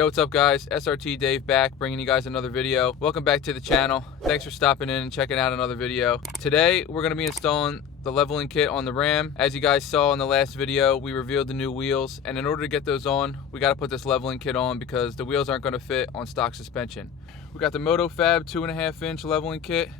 Yo, what's up guys? SRT Dave back, bringing you guys another video. Welcome back to the channel. Thanks for stopping in and checking out another video. Today we're going to be installing the leveling kit on the Ram. As you guys saw in the last video, we revealed the new wheels, and in order to get those on, we got to put this leveling kit on because the wheels aren't going to fit on stock suspension. We got the Motofab 2.5 inch leveling kit.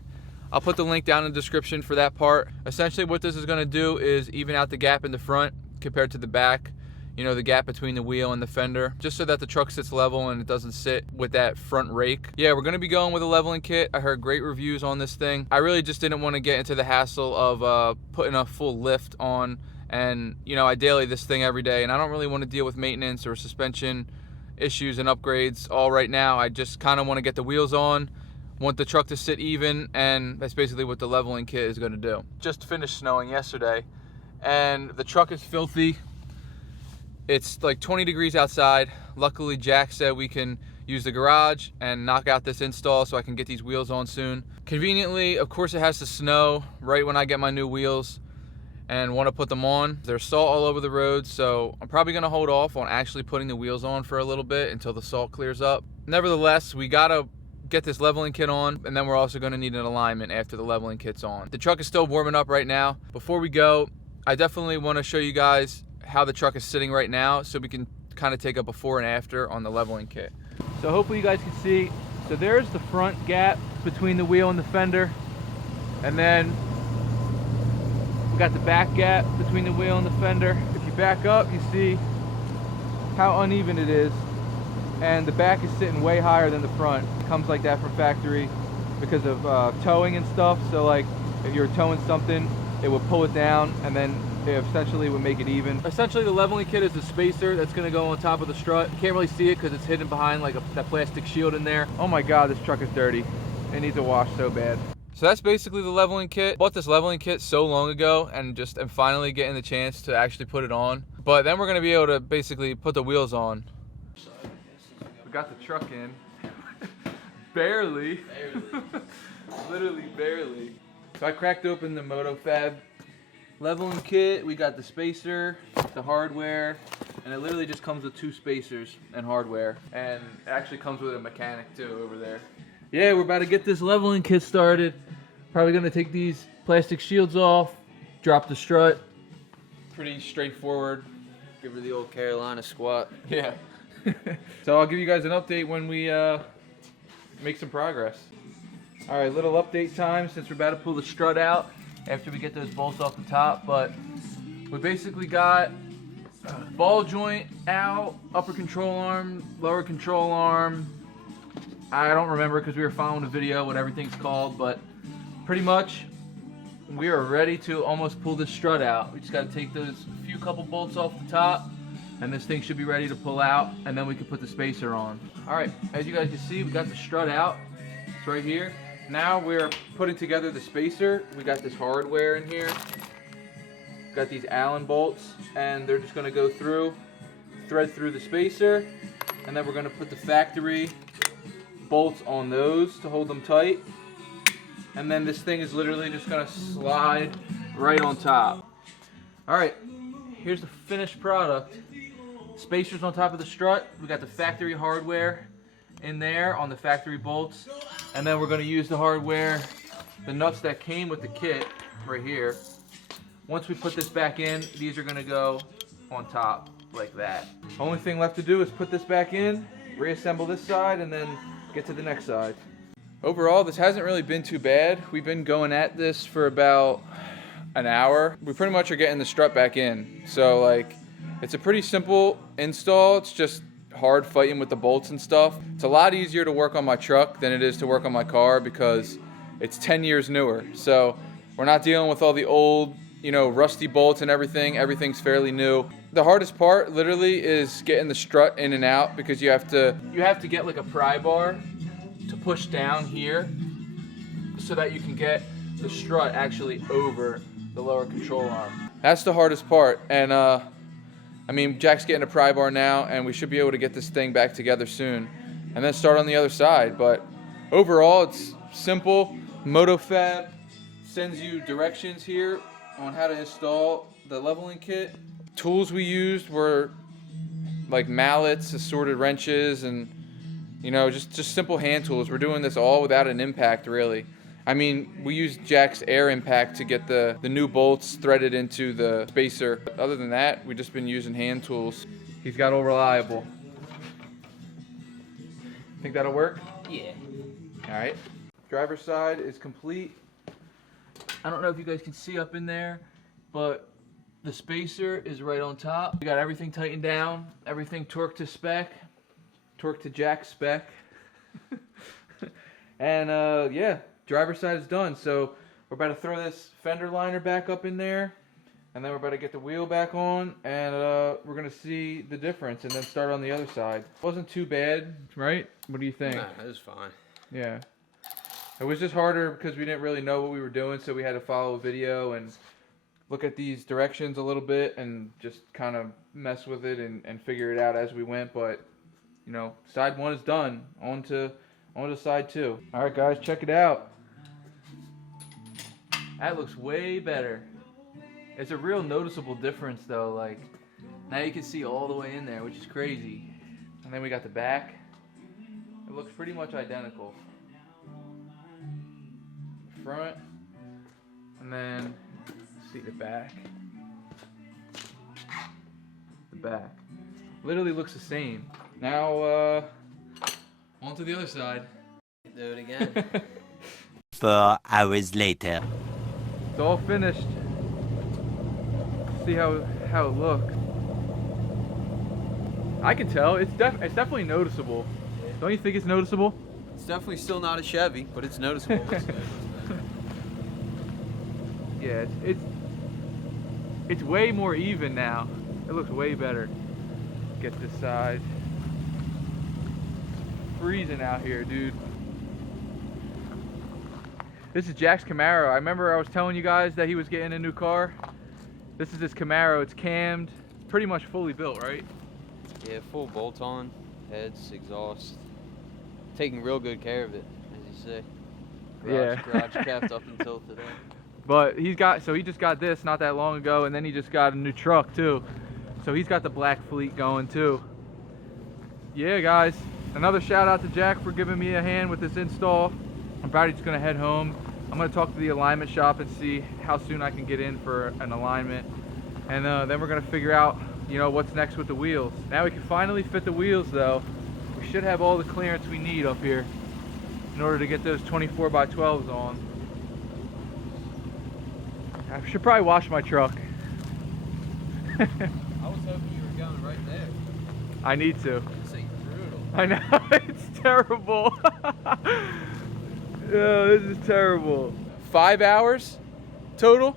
I'll put the link down in the description for that part. Essentially what this is going to do is even out the gap in the front compared to the back. You know, the gap between the wheel and the fender, just so that the truck sits level and it doesn't sit with that front rake. Yeah, we're gonna be going with a leveling kit. I heard great reviews on this thing. I really just didn't want to get into the hassle of putting a full lift on, and you know, I daily this thing every day, and I don't really want to deal with maintenance or suspension issues and upgrades all right now. I just kind of want to get the wheels on, want the truck to sit even, and that's basically what the leveling kit is going to do. Just finished snowing yesterday, and the truck is filthy. It's like 20 degrees outside. Luckily, Jack said we can use the garage and knock out this install so I can get these wheels on soon. Conveniently, of course, it has to snow right when I get my new wheels and want to put them on. There's salt all over the road, so I'm probably going to hold off on actually putting the wheels on for a little bit until the salt clears up. Nevertheless, we got to get this leveling kit on, and then we're also going to need an alignment after the leveling kit's on. The truck is still warming up right now. Before we go, I definitely want to show you guys how the truck is sitting right now so we can kind of take a before and after on the leveling kit. So hopefully you guys can see, so there's the front gap between the wheel and the fender, and then we got the back gap between the wheel and the fender. If you back up, you see how uneven it is, and the back is sitting way higher than the front. It comes like that from factory because of towing and stuff. So like if you're towing something, it will pull it down, and then it essentially would make it even. Essentially, the leveling kit is the spacer that's going to go on top of the strut. You can't really see it because it's hidden behind like that plastic shield in there. Oh my god, this truck is dirty. It needs a wash so bad. So that's basically the leveling kit. Bought this leveling kit so long ago, and just am finally getting the chance to actually put it on. But then we're going to be able to basically put the wheels on. We got the truck in. Barely. Literally barely. So I cracked open the Motofab leveling kit. We got the spacer, the hardware, and it literally just comes with 2 spacers and hardware, and it actually comes with a mechanic too over there. Yeah, we're about to get this leveling kit started. Probably gonna take these plastic shields off, drop the strut. Pretty straightforward. Give her the old Carolina squat. Yeah. So I'll give you guys an update when we make some progress. All right, little update time since we're about to pull the strut out after we get those bolts off the top. But we basically got ball joint out, upper control arm, lower control arm. I don't remember because we were following a video what everything's called, but pretty much we are ready to almost pull this strut out. We just got to take those few couple bolts off the top, and this thing should be ready to pull out, and then we can put the spacer on. All right, as you guys can see, we got the strut out. It's right here. Now we're putting together the spacer. We got this hardware in here. Got these Allen bolts, and they're just gonna go through, thread through the spacer, and then we're gonna put the factory bolts on those to hold them tight. And then this thing is literally just gonna slide right on top. All right, here's the finished product. Spacers on top of the strut. We got the factory hardware in there on the factory bolts, and then we're going to use the hardware, the nuts that came with the kit right here. Once we put this back in, these are going to go on top like that. Only thing left to do is put this back in, reassemble this side, and then get to the next side. Overall, this hasn't really been too bad. We've been going at this for about an hour. We pretty much are getting the strut back in, so like it's a pretty simple install. It's just hard fighting with the bolts and stuff. It's a lot easier to work on my truck than it is to work on my car because it's 10 years newer. So we're not dealing with all the old, you know, rusty bolts and everything. Everything's fairly new. The hardest part literally is getting the strut in and out because you have to get like a pry bar to push down here so that you can get the strut actually over the lower control arm. That's the hardest part. And I mean, Jack's getting a pry bar now, and we should be able to get this thing back together soon and then start on the other side. But overall, it's simple. Motofab sends you directions here on how to install the leveling kit. Tools we used were like mallets, assorted wrenches, and you know, just simple hand tools. We're doing this all without an impact, really. I mean, we use Jack's air impact to get the new bolts threaded into the spacer. Other than that, we've just been using hand tools. He's got all reliable. Think that'll work? Yeah. All right. Driver's side is complete. I don't know if you guys can see up in there, but the spacer is right on top. We got everything tightened down, everything torqued to spec, torqued to Jack spec. And yeah, driver's side is done. So we're about to throw this fender liner back up in there, and then we're about to get the wheel back on, and we're gonna see the difference and then start on the other side. Wasn't too bad, right? What do you think? Nah, it was fine. Yeah. It was just harder because we didn't really know what we were doing, so we had to follow a video and look at these directions a little bit and just kind of mess with it and figure it out as we went. But, you know, side one is done. On to side two. All right, guys, check it out. That looks way better. It's a real noticeable difference, though. Like, now you can see all the way in there, which is crazy. And then we got the back. It looks pretty much identical. Front, and then see the back. The back literally looks the same. Now on to the other side. Do it again. 4 hours later. It's all finished. See how it looks. I can tell it's definitely noticeable. Don't you think it's noticeable? It's definitely still not a Chevy, but it's noticeable. Yeah, it's way more even now. It looks way better. Get this side. Freezing out here, dude. This is Jack's Camaro. I remember I was telling you guys that he was getting a new car. This is his Camaro. It's cammed, pretty much fully built, right? Yeah, full bolt-on, heads, exhaust. Taking real good care of it, as you say. Garage kept up until today. But he just got this not that long ago, and then he just got a new truck too. So he's got the black fleet going too. Yeah, guys, another shout out to Jack for giving me a hand with this install. I'm probably just gonna head home. I'm gonna talk to the alignment shop and see how soon I can get in for an alignment, and then we're gonna figure out, you know, what's next with the wheels. Now we can finally fit the wheels though. We should have all the clearance we need up here in order to get those 24x12s on. I should probably wash my truck. I was hoping you were going right there. I need to. This ain't brutal. I know, it's terrible. Yeah, this is terrible. 5 hours total?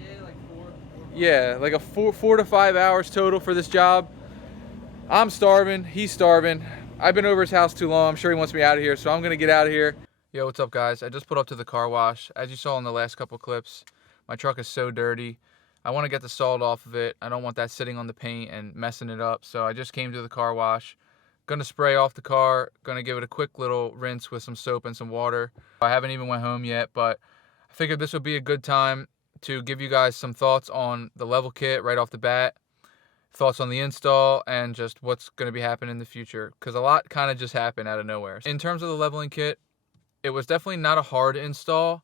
Yeah, like four. Yeah, like a 4 to 5 hours total for this job. I'm starving, he's starving. I've been over his house too long. I'm sure he wants me out of here, so I'm gonna get out of here. Yo, what's up, guys? I just put up to the car wash. As you saw in the last couple clips, my truck is so dirty. I want to get the salt off of it. I don't want that sitting on the paint and messing it up. So I just came to the car wash. Gonna spray off the car. Gonna give it a quick little rinse with some soap and some water. I haven't even went home yet, but I figured this would be a good time to give you guys some thoughts on the level kit right off the bat. Thoughts on the install and just what's gonna be happening in the future. Because a lot kind of just happened out of nowhere. In terms of the leveling kit, it was definitely not a hard install.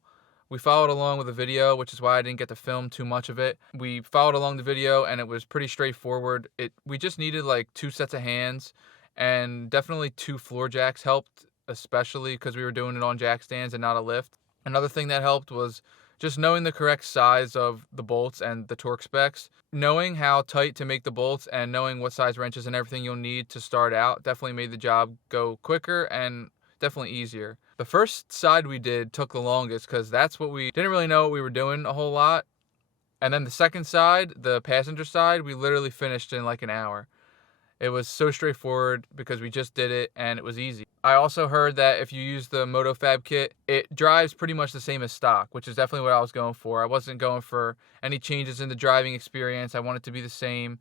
We followed along with the video, which is why I didn't get to film too much of it. We followed along the video and it was pretty straightforward. We just needed like 2 sets of hands, and definitely 2 floor jacks helped, especially because we were doing it on jack stands and not a lift. Another thing that helped was just knowing the correct size of the bolts and the torque specs. Knowing how tight to make the bolts and knowing what size wrenches and everything you'll need to start out definitely made the job go quicker and definitely easier. The first side we did took the longest because that's what we didn't really know what we were doing a whole lot. And then the second side, the passenger side, we literally finished in like an hour. It was so straightforward because we just did it and it was easy. I also heard that if you use the Motofab kit, it drives pretty much the same as stock, which is definitely what I was going for. I wasn't going for any changes in the driving experience. I want it to be the same.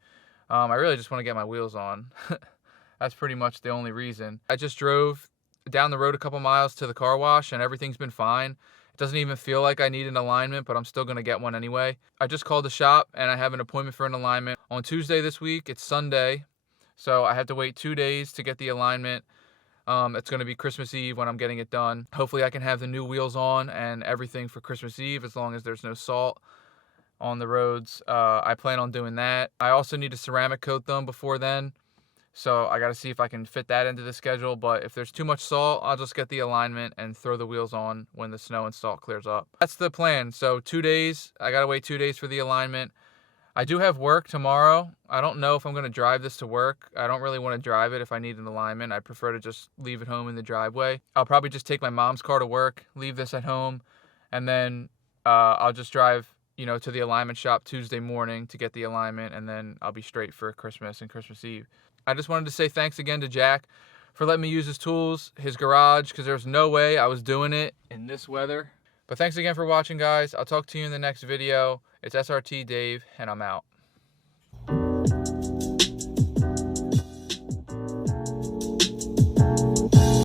I really just want to get my wheels on. That's pretty much the only reason. I just drove down the road a couple miles to the car wash and everything's been fine. It doesn't even feel like I need an alignment, but I'm still going to get one anyway. I just called the shop and I have an appointment for an alignment on Tuesday this week. It's Sunday. So I have to wait 2 days to get the alignment. It's going to be Christmas Eve when I'm getting it done. Hopefully I can have the new wheels on and everything for Christmas Eve, as long as there's no salt on the roads. I plan on doing that. I also need to ceramic coat them before then. So I got to see if I can fit that into the schedule. But if there's too much salt, I'll just get the alignment and throw the wheels on when the snow and salt clears up. That's the plan. So 2 days. I got to wait 2 days for the alignment. I do have work tomorrow. I don't know if I'm going to drive this to work. I don't really want to drive it if I need an alignment. I prefer to just leave it home in the driveway. I'll probably just take my mom's car to work, leave this at home, and then I'll just drive, to the alignment shop Tuesday morning to get the alignment, and then I'll be straight for Christmas and Christmas Eve. I just wanted to say thanks again to Jack for letting me use his tools, his garage, because there's no way I was doing it in this weather. But thanks again for watching, guys. I'll talk to you in the next video. It's SRT Dave, and I'm out.